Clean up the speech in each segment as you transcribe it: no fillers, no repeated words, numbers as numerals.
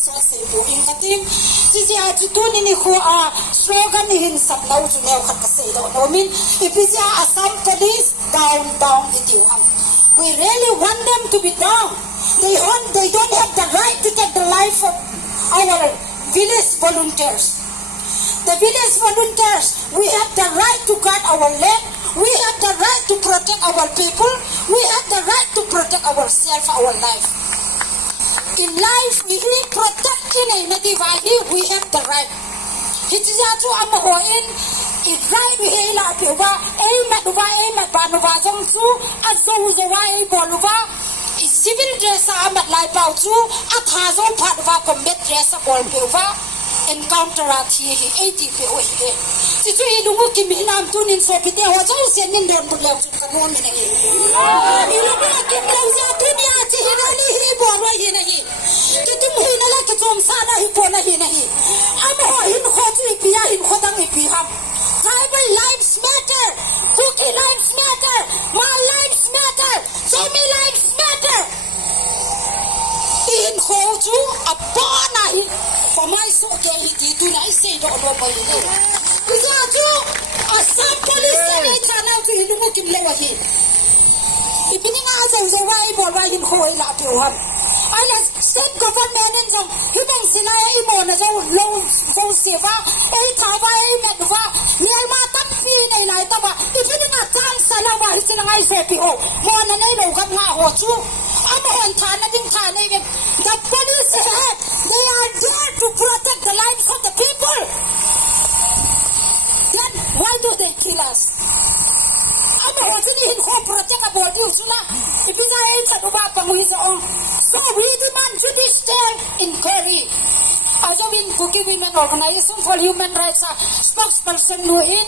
so say po in kating si a tu ni ko a slogan ni hin sam lau chu ne khat ka sei do no min ipizia Assam police down it you ham. We really want them to be down. They don't have the right to take the life of our village volunteers. The village volunteers, we have the right to guard our land. We have the right to protect our people. We have the right to protect ourselves, our life. In life, we protect in a we have the right. Hitijatu amahoin, it right we hela piwa, aim at Banuva Zongsu, Azowa Boluva, is civil dress amat like Bautu, Atazo Padva combat dress of Bolpiva, encounter at here 80 POE. Situ ilungu kimilam tunin so pite wa zo senin don bulau su kanon ne ilungu kimlau za dunia ti hinali hi borwa hi nahi kitum hinala kitum sana hi bona hi nahi am ho hin khoti piya hin khodang hi piham tribal lives matter kuki lives matter my lives matter Somi lives matter in khoju apana hi for my so ke hi tu na say do no boy ni Assam police they turn out to ilungu kimlewa hi ipininga zo wai bol wai him khoi la piwan ala state government in jong hibang sinaya imona zo seva ei thawa ei medwa nialma tampi nei lai tawa ipininga chang salawa hi sinanga I se pi ho mona nei lo kam nga ho chu amon thana ding thane the police they are there to protect the lives of the people. Why do they kill us? I'm watching in hope protect about you, Sula. If it's a age of Papa, so we demand judicial inquiry. As of in Kuki Women Organization for Human Rights spokesperson who in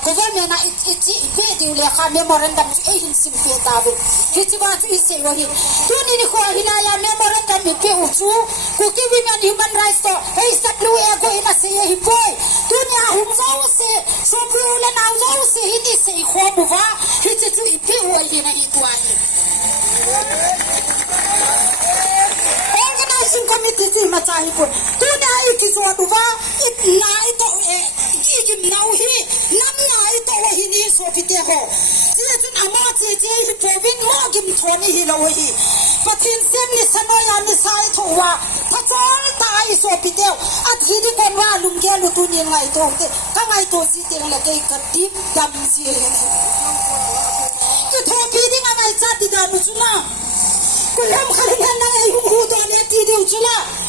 government it's a memorandum agency David. It's what is say what he Hinaya memorandum Kuki Women Human Rights is the blue air going to say a boy. Dunia who's say so blue and I was say he is a homuva, it's a organizing committee Matahipur. Tuna it is what it night now he Namna he needs of it. Amati Provin Morgan Tony Hilohi. But in Semi Sanoya Misaitowa, that's all ties of it at Hidikonwa Lungelu Tunin I told it. Come I told it like a deep damn. You told me I started down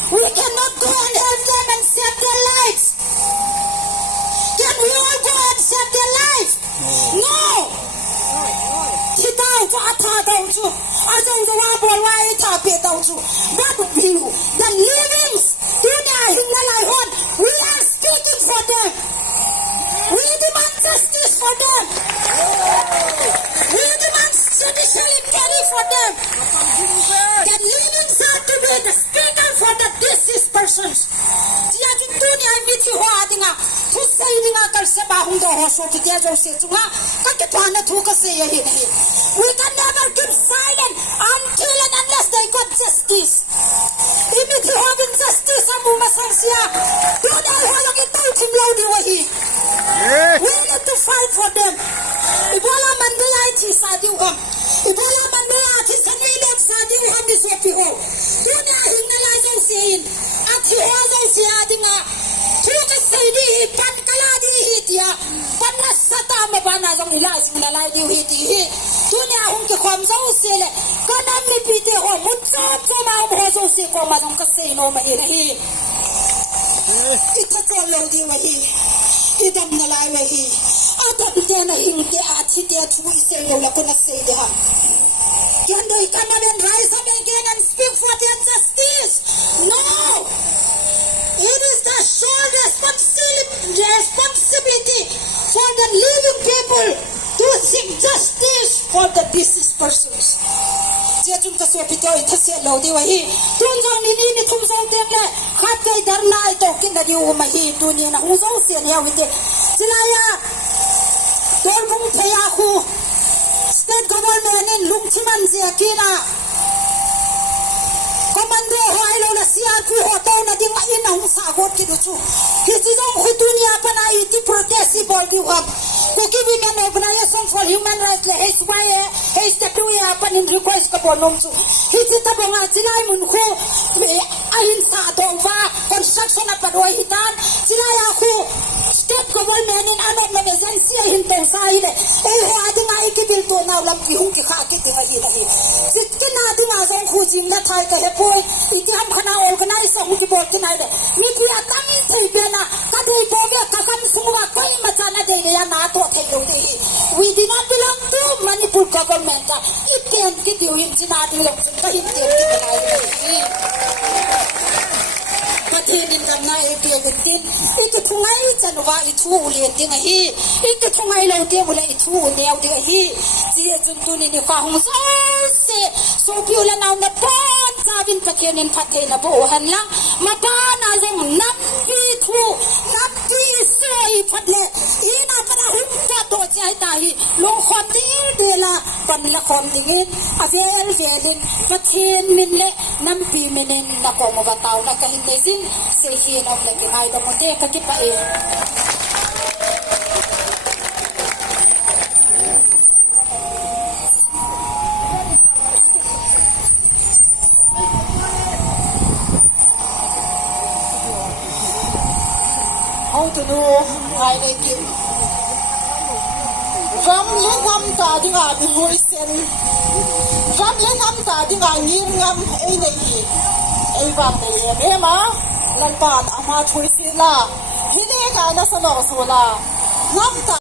we cannot go and help them and save their lives. Can we all go and save their lives? No. But the livings, we are speaking for them. We demand justice for them. We demand judicial inquiry for them. The livings are to be the speaker for the deceased persons. We can never keep silent until and unless they got justice. If you have injustice, we need to fight for them. Ibola Mandela is Sadiwam. Ibola Mandela is a million Sadiwam is what you hold. Duna Hinalazo saying, at the other Siadina, Tuka Sadi, Pankaladi Hitia, Panasata Mabana Zomilaz in the Ladi Hiti. Duna Hunka comes out, Sele, Kanami Pite or Mutsama Hozo Sikoma Casino Mahiri. It's a lodi wahi. Idam nalai wahi. Adam dena hingte ati te tu ise yola kuna say the ham. Can they come and rise up again and speak for their justice? No. It is the sole responsibility for the living people to seek justice for the deceased persons. Jejun kaso pito itase lodi wahi. Tunjong nini tunjong temle. Happy Darla talking that you mahi dunia na who's also here with it. Silaya Dolbung Tayahu State Government in Lungtiman Ziakina Commando Hailo Sia chu hi dong khu dunia pana iti protest si bol bi hab kuki women organization for human rights le hey step ya panin request ka bonom chu hi ta bonga chinai mun khu ahin sa dongwa construction apadoi hitan chinaya khu state government in anon na agency hin tong sai de adinga ikibil to na lam ki hung ki kha ki tinga hi da hi sitkina dinga zong khu jim na thai ka he poi itiam khana organize hu ki bol kinai de mi ki atam thai be na ka dei bo be ka kam sungwa koi ma chana de ya na to thai lo de we do not belong to Manipur government it can get you him china di lo ka him te ki banai de pathenin gamna ap gatin itu thungai chanwa ithu ule tinga hi itu thungai lo te ule ithu neu de hi ji jun tu ni ka hung se so piula na na pan sabin pakenin pathe na bo han la mata na jong nam pi thu nam pi sei phatle ina para hum ta to chai ta hi lo khom ti de la pan la khom dingin avel velin pathen min le nam pi menen na ko mo bataw na kahin desin se hi no le ki ai da mo te ka ki pa e how to do I like it ram le ngam ta dinga bi hoi sen ram le ngam ta dinga ngir ngam ei nei hi ei wang nei e ma lan pan ama thui si la hi ne ka na sa lo so la ngam ta